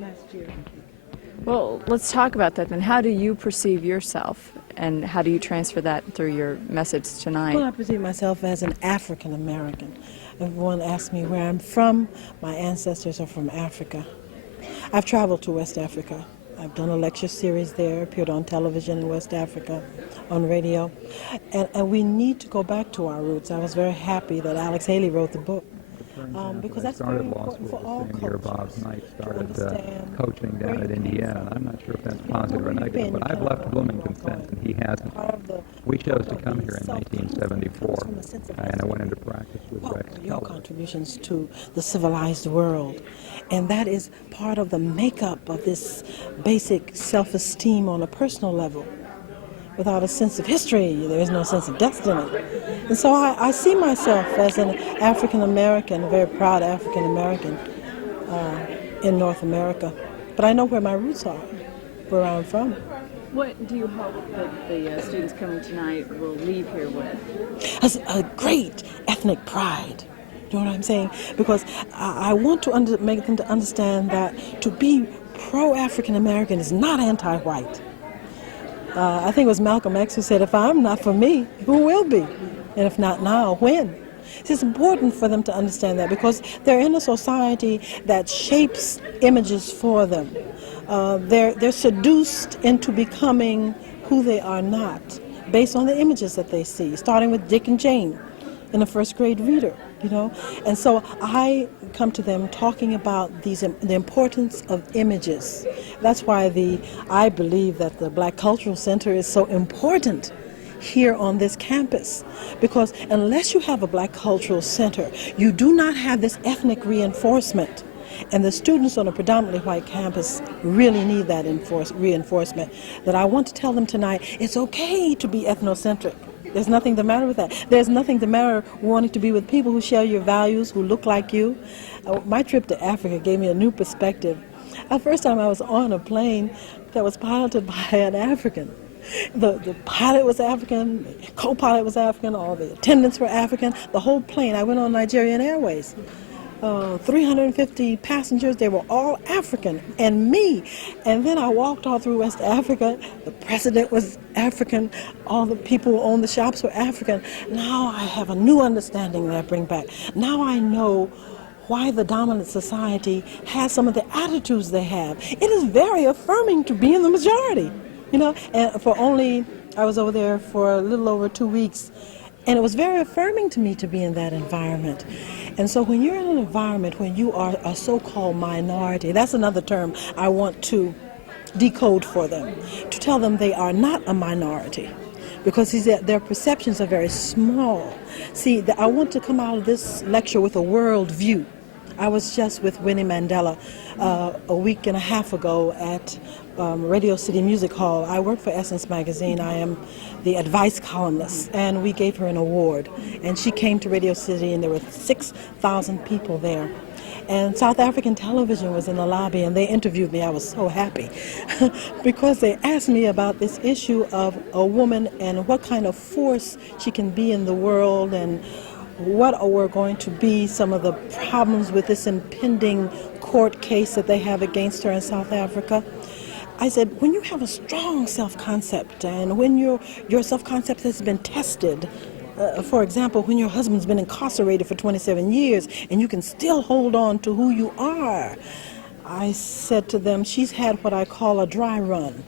last year. Well, let's talk about that then. How do you perceive yourself, and how do you transfer that through your message tonight? Well, I perceive myself as an African American. Everyone asks me where I'm from. My ancestors are from Africa. I've traveled to West Africa. I've done a lecture series there, appeared on television in West Africa, on radio. And we need to go back to our roots. I was very happy that Alex Haley wrote the book. Because that's very important for all cultures. Bob Knight started coaching down at Indiana. I'm not sure if that's positive or negative, but I've left Bloomington since, and he hasn't. We chose to come here in 1974, and I went into practice with Rex Keller. Your contributions to the civilized world, and that is part of the makeup of this basic self-esteem on a personal level. Without a sense of history, there is no sense of destiny. And so I see myself as an African American, a very proud African American in North America. But I know where my roots are, where I'm from. What do you hope that the students coming tonight will leave here with? As a great ethnic pride. You know what I'm saying? Because I want to make them to understand that to be pro-African American is not anti-white. I think it was Malcolm X who said, if I'm not for me, who will be? And if not now, when? It's important for them to understand that because they're in a society that shapes images for them. They're seduced into becoming who they are not based on the images that they see, starting with Dick and Jane in a first grade reader, you know. And so I come to them talking about the importance of images. That's why I believe that the Black Cultural Center is so important here on this campus, because unless you have a Black Cultural Center, you do not have this ethnic reinforcement. And the students on a predominantly white campus really need that reinforcement. That I want to tell them tonight, it's okay to be ethnocentric. There's nothing the matter with that. There's nothing the matter wanting to be with people who share your values, who look like you. My trip to Africa gave me a new perspective. The first time I was on a plane that was piloted by an African. The pilot was African, the co-pilot was African, all the attendants were African, the whole plane. I went on Nigerian Airways. 350 passengers, they were all African, and me. And then I walked all through West Africa. The president was African. All the people who owned the shops were African. Now I have a new understanding that I bring back. Now I know why the dominant society has some of the attitudes they have. It is very affirming to be in the majority, you know. And I was over there for a little over 2 weeks, and it was very affirming to me to be in that environment. And so when you're in an environment when you are a so-called minority, that's another term I want to decode for them, to tell them they are not a minority, because their perceptions are very small. See, I want to come out of this lecture with a world view. I was just with Winnie Mandela a week and a half ago at Radio City Music Hall. I work for Essence Magazine. I am the advice columnist, and we gave her an award. And she came to Radio City, and there were 6,000 people there. And South African television was in the lobby, and they interviewed me. I was so happy because they asked me about this issue of a woman and what kind of force she can be in the world, and what were going to be some of the problems with this impending court case that they have against her in South Africa. I said, when you have a strong self-concept, and when your self-concept has been tested, for example, when your husband's been incarcerated for 27 years and you can still hold on to who you are, I said to them, she's had what I call a dry run.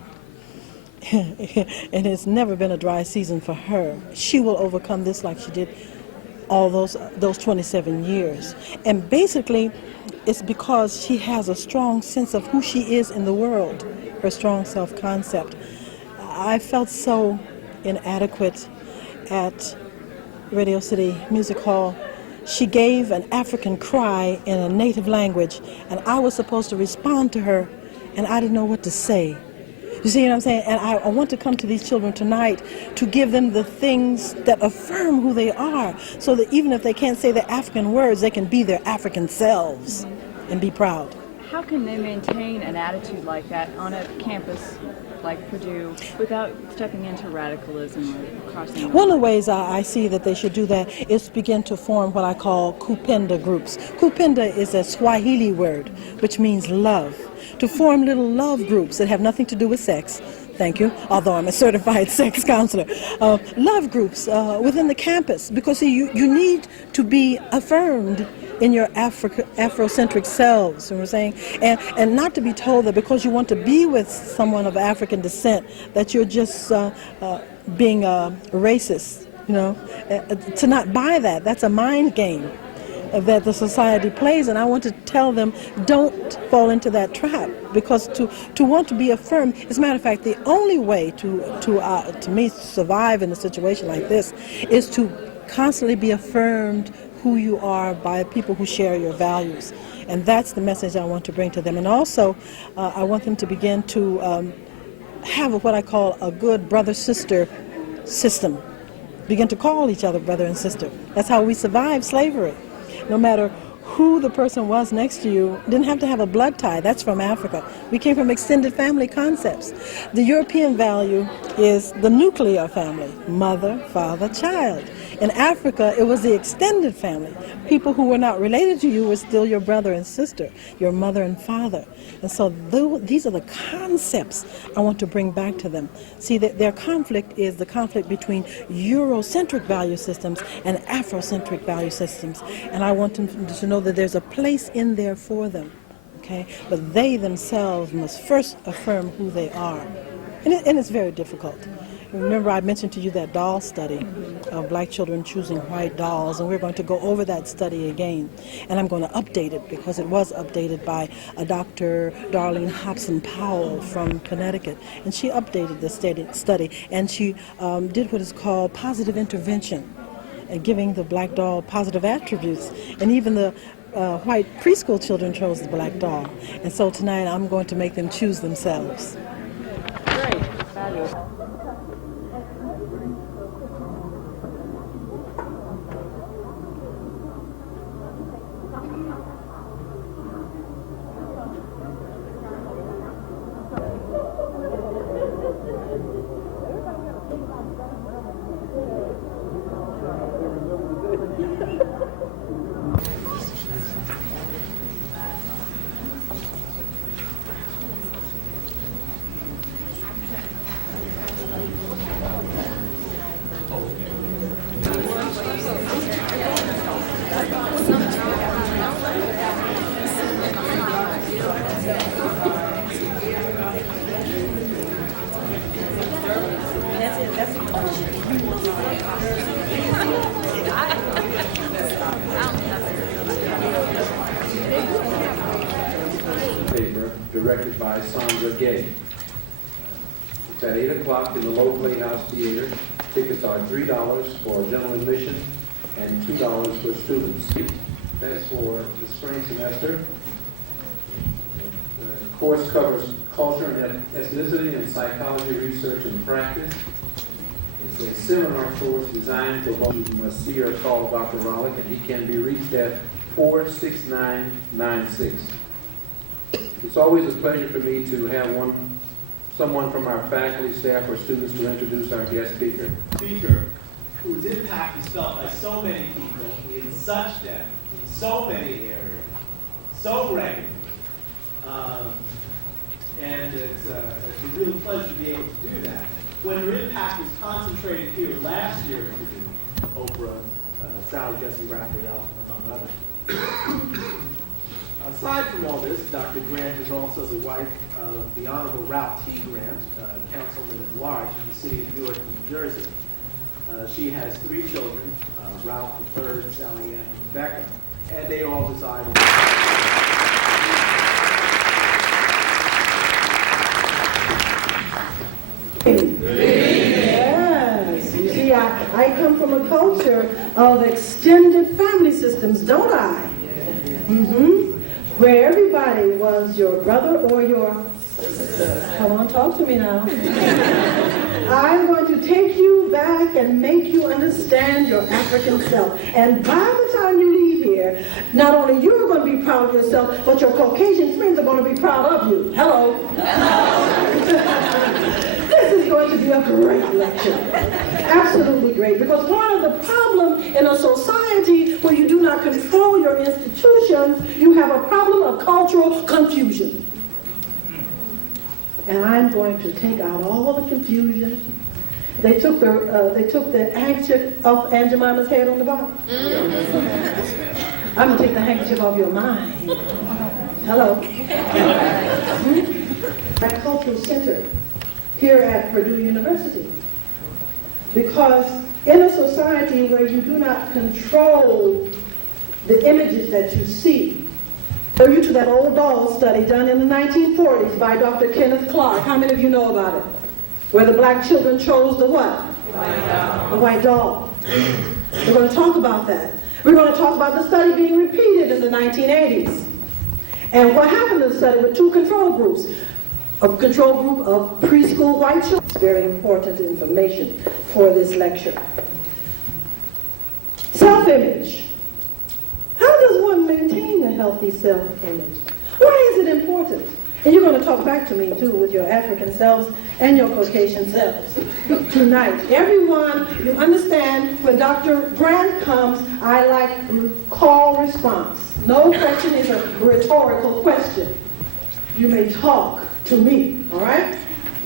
And it's never been a dry season for her. She will overcome this like she did all those 27 years. And basically, it's because she has a strong sense of who she is in the world, her strong self-concept. I felt so inadequate at Radio City Music Hall. She gave an African cry in a native language, and I was supposed to respond to her, and I didn't know what to say. You see what I'm saying? And I want to come to these children tonight to give them the things that affirm who they are, so that even if they can't say the African words, they can be their African selves and be proud. how can they maintain an attitude like that on a campus like Purdue without stepping into radicalism or crossing the One of the line? ways I see that they should do that is begin to form what I call kupenda groups. Kupenda is a Swahili word which means love. To form little love groups that have nothing to do with sex. Thank you, although I'm a certified sex counselor. Love groups within the campus, because see, you need to be affirmed in your Afrocentric selves, you know what I'm saying? And not to be told that because you want to be with someone of African descent that you're just being racist, you know? To not buy that, that's a mind game that the society plays, and I want to tell them, don't fall into that trap, because to want to be affirmed, as a matter of fact, the only way to me survive in a situation like this is to constantly be affirmed who you are by people who share your values. And that's the message I want to bring to them. And also, I want them to begin to have what I call a good brother-sister system. Begin to call each other brother and sister. That's how we survived slavery. No matter who the person was next to you, didn't have to have a blood tie. That's from Africa. We came from extended family concepts. The European value is the nuclear family, mother, father, child. In Africa, it was the extended family. People who were not related to you were still your brother and sister, your mother and father. And so these are the concepts I want to bring back to them. See, their conflict is the conflict between Eurocentric value systems and Afrocentric value systems. And I want them to know that there's a place in there for them, okay? But they themselves must first affirm who they are. And it's very difficult. Remember, I mentioned to you that doll study of black children choosing white dolls, and we're going to go over that study again. And I'm going to update it because it was updated by a Dr. Darlene Hobson Powell from Connecticut. And she updated the study, and she did what is called positive intervention, giving the black doll positive attributes. And even the white preschool children chose the black doll. And so tonight I'm going to make them choose themselves. Great. Fabulous. Directed by Sandra Gay. It's at 8 o'clock in the Low Playhouse Theater. Tickets are $3 for general admission and $2 for students. That's for the spring semester. The course covers culture and ethnicity and psychology research and practice. It's a seminar course designed for those who must see or call Dr. Rollick, and he can be reached at 46996. It's always a pleasure for me to have someone from our faculty, staff, or students to introduce our guest speaker. Speaker whose impact is felt by so many people in such depth, in so many areas, so regularly. And it's a real pleasure to be able to do that. When her impact was concentrated here last year, Oprah, Sally Jesse Raphael, among others. Aside from all this, Dr. Grant is also the wife of the Honorable Ralph T. Grant, councilman at large in the city of Newark, New Jersey. She has 3 children, Ralph III, Sally Ann, and Rebecca, and they all reside in Yes, you see, I come from a culture of extended family systems, don't I? Mm-hmm. Where everybody was your brother or your sister. Come on, talk to me now. I'm going to take you back and make you understand your African self. And by the time you leave here, not only you're going to be proud of yourself, but your Caucasian friends are going to be proud of you. Hello. This is going to be a great lecture. Absolutely great. Because part of the problem in a society where you do not control your institutions, you have a problem of cultural confusion. And I'm going to take out all the confusion. They took the handkerchief off Aunt Jemima's head on the bottom. I'm going to take the handkerchief off your mind. Hello. That cultural center here at Purdue University. Because in a society where you do not control the images that you see, refer you to that old doll study done in the 1940s by Dr. Kenneth Clark. How many of you know about it? Where the black children chose the what? White doll. The white doll. We're going to talk about that. We're going to talk about the study being repeated in the 1980s. And what happened in the study with two control groups. A control group of preschool white children. It's very important information for this lecture. Self-image. How does one maintain a healthy self-image? Why is it important? And you're going to talk back to me, too, with your African selves and your Caucasian selves tonight. Everyone, you understand, when Dr. Grant comes, I like call response. No question is a rhetorical question. You may talk to me, all right?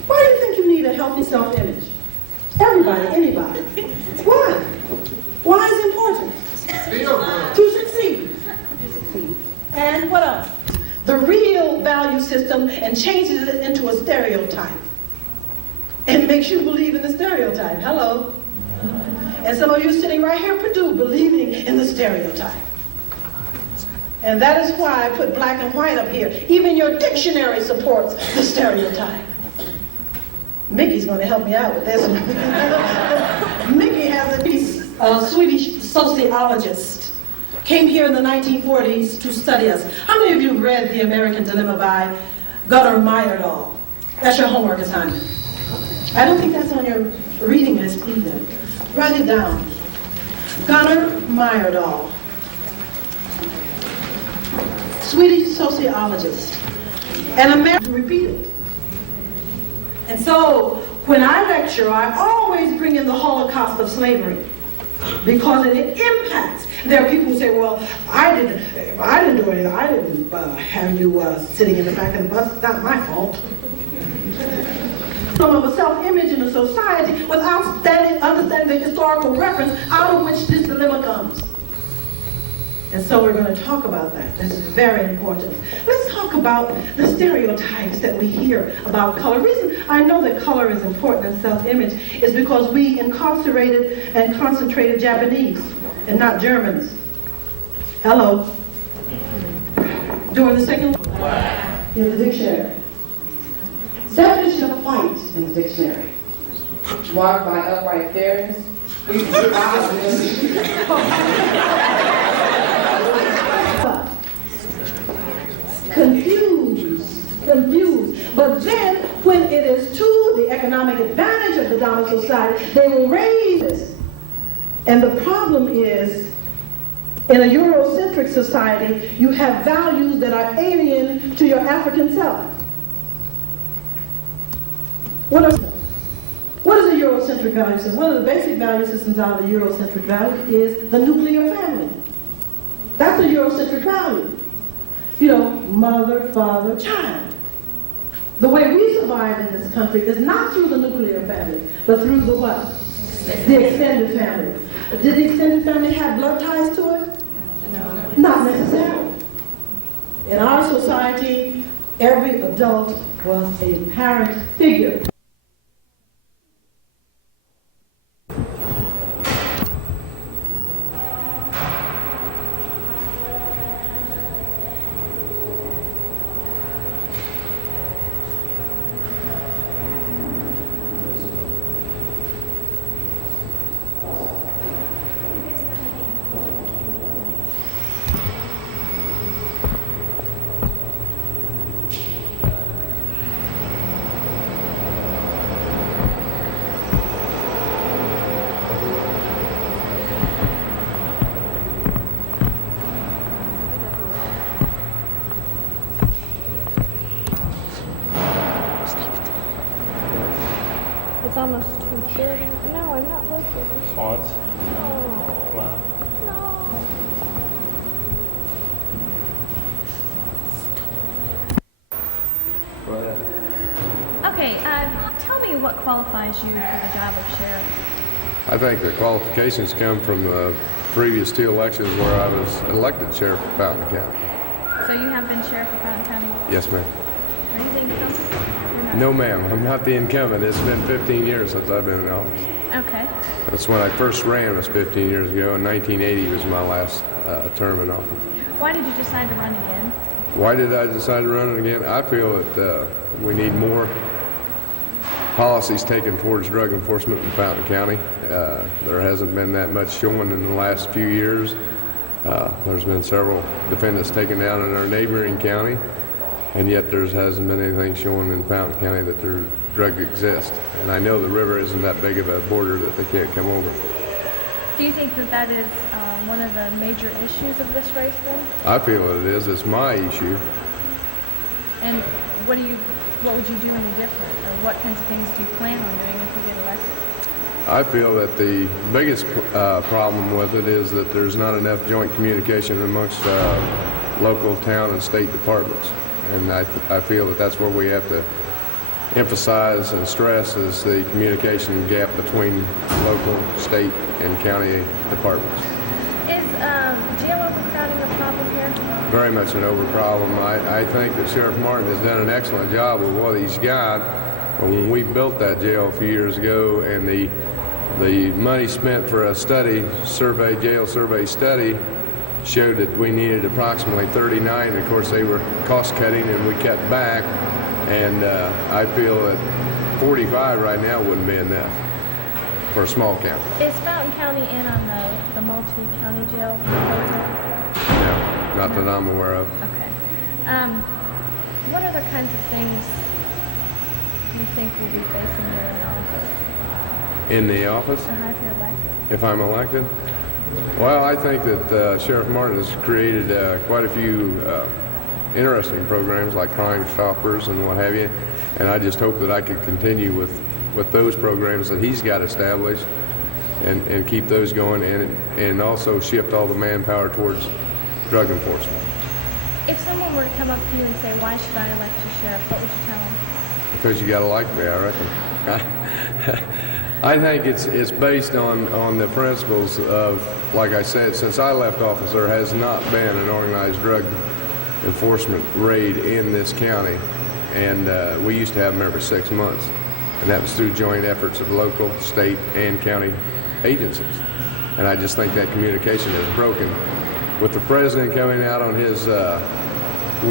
Why do you think you need a healthy self-image? Everybody, anybody. Why? Why is it important? To succeed. And what else? The real value system and changes it into a stereotype. And makes you believe in the stereotype. Hello. And some of you sitting right here at Purdue believing in the stereotype. And that is why I put black and white up here. Even your dictionary supports the stereotype. Mickey's going to help me out with this one. Mickey has a Swedish sociologist. Came here in the 1940s to study us. How many of you read The American Dilemma by Gunnar Myrdal? That's your homework assignment. I don't think that's on your reading list either. Write it down. Gunnar Myrdal. Swedish sociologist. And American repeat it. And so, when I lecture, I always bring in the Holocaust of slavery. Because it impacts. There are people who say, well, I didn't do anything. I didn't have you sitting in the back of the bus. It's not my fault. Some of a self-image in a society without understanding the historical reference out of which this dilemma comes. And so we're going to talk about that. This is very important. Let's talk about the stereotypes that we hear about color. The reason I know that color is important in self-image is because we incarcerated and concentrated Japanese and not Germans. Hello. During the Second War, in the dictionary. Definition of white in the dictionary. Marked by upright fairness. Confused. But then, when it is to the economic advantage of the dominant society, they will raise this. And the problem is, in a Eurocentric society, you have values that are alien to your African self. What is a Eurocentric value system? One of the basic value systems out of the Eurocentric value is the nuclear family. That's a Eurocentric value. You know, mother, father, child. The way we survive in this country is not through the nuclear family, but through the what? The extended family. Did the extended family have blood ties to it? No. Not necessarily. In our society, every adult was a parent figure. It's almost 2:30. No, I'm not looking. Just once. Oh, Come on. no. Go ahead. Okay, tell me what qualifies you for the job of sheriff. I think the qualifications come from the previous 2 elections where I was elected sheriff of Fountain County. So you have been sheriff of Fountain County? Yes, ma'am. Are you the incumbent? No, ma'am. I'm not the incumbent. It's been 15 years since I've been in office. Okay. That's when I first ran, was 15 years ago, and 1980 was my last term in office. Why did you decide to run again? Why did I decide to run it again? I feel that we need more policies taken towards drug enforcement in Fountain County. There hasn't been that much showing in the last few years. There's been several defendants taken down in our neighboring county, and yet there hasn't been anything showing in Fountain County that their drug exists. And I know the river isn't that big of a border that they can't come over. Do you think that that is one of the major issues of this race then? I feel that it is. It's my issue. And what would you do any different? Or what kinds of things do you plan on doing if you get elected? I feel that the biggest problem with it is that there's not enough joint communication amongst local, town, and state departments. And I feel that that's where we have to emphasize and stress is the communication gap between local, state, and county departments. Is jail overcrowding a problem here? Very much an over problem. I think that Sheriff Martin has done an excellent job with what he's got. But when we built that jail a few years ago, and the money spent for a jail survey study, showed that we needed approximately 39. Of course, they were cost cutting, and we cut back. And I feel that 45 right now wouldn't be enough for a small county. Is Fountain County in on the multi-county jail program? No, not that I'm aware of. Okay. What other kinds of things do you think will be facing you in office? In the office? If you're elected. If I'm elected? Well, I think that Sheriff Martin has created quite a few interesting programs like Crime Stoppers and what have you, and I just hope that I could continue with those programs that he's got established and keep those going and also shift all the manpower towards drug enforcement. If someone were to come up to you and say, why should I elect you sheriff, what would you tell them? Because you got to like me, I reckon. I think it's based on the principles of, like I said, since I left office, there has not been an organized drug enforcement raid in this county, and we used to have them every 6 months, and that was through joint efforts of local, state, and county agencies. And I just think that communication is broken. With the president coming out on his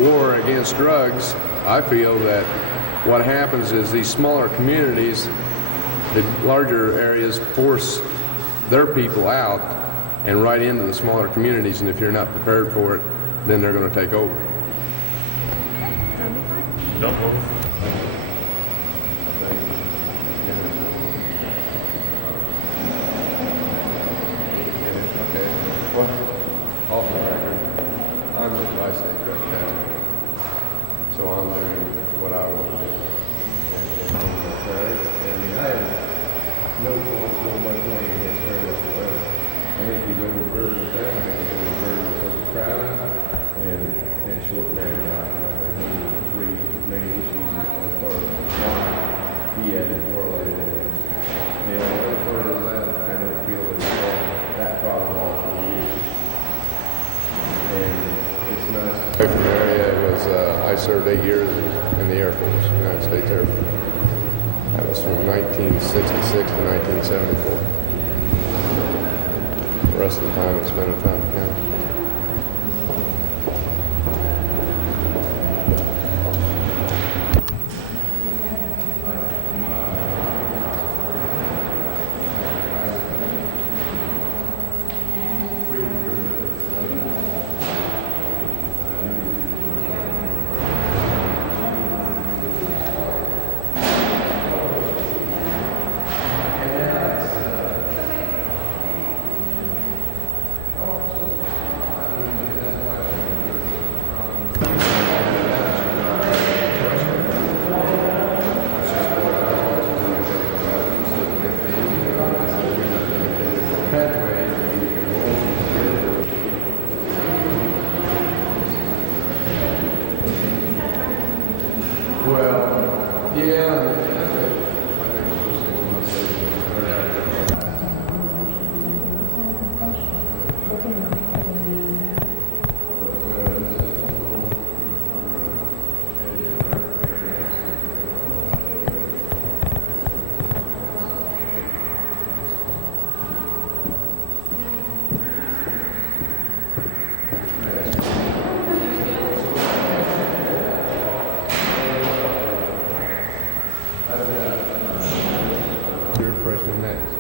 war against drugs, I feel that what happens is these smaller communities, the larger areas force their people out and right into the smaller communities, and if you're not prepared for it, then they're going to take over. Don't move. Off the record, I'm the by-state drug tasker, so I'm doing what I want to do. And I have no much money against her whatsoever. I think he's overburdened with that. I think he's overburdened with overcrowding and short manpower. I think those are the 3 main issues as far as why he hasn't correlated in. The other part is that I don't feel that it's all that problem all for years. And it's nice. From the area was I served 8 years in the Air Force, United States Air Force. That was from 1966 to 1974. The rest of the time it's been in Fountain County. Well, yeah, I think those things must be out there. You're a freshman next.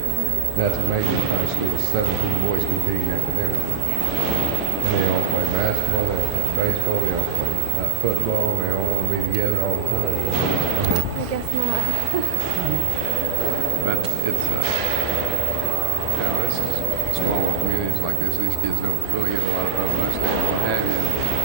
That's amazing. High school with 17 boys competing academically. And they all play basketball, they all play baseball, they all play football, and they all want to be together all the time. I guess not. But it's, you know, this is smaller communities like this. These kids don't really get a lot of publicity and what have you.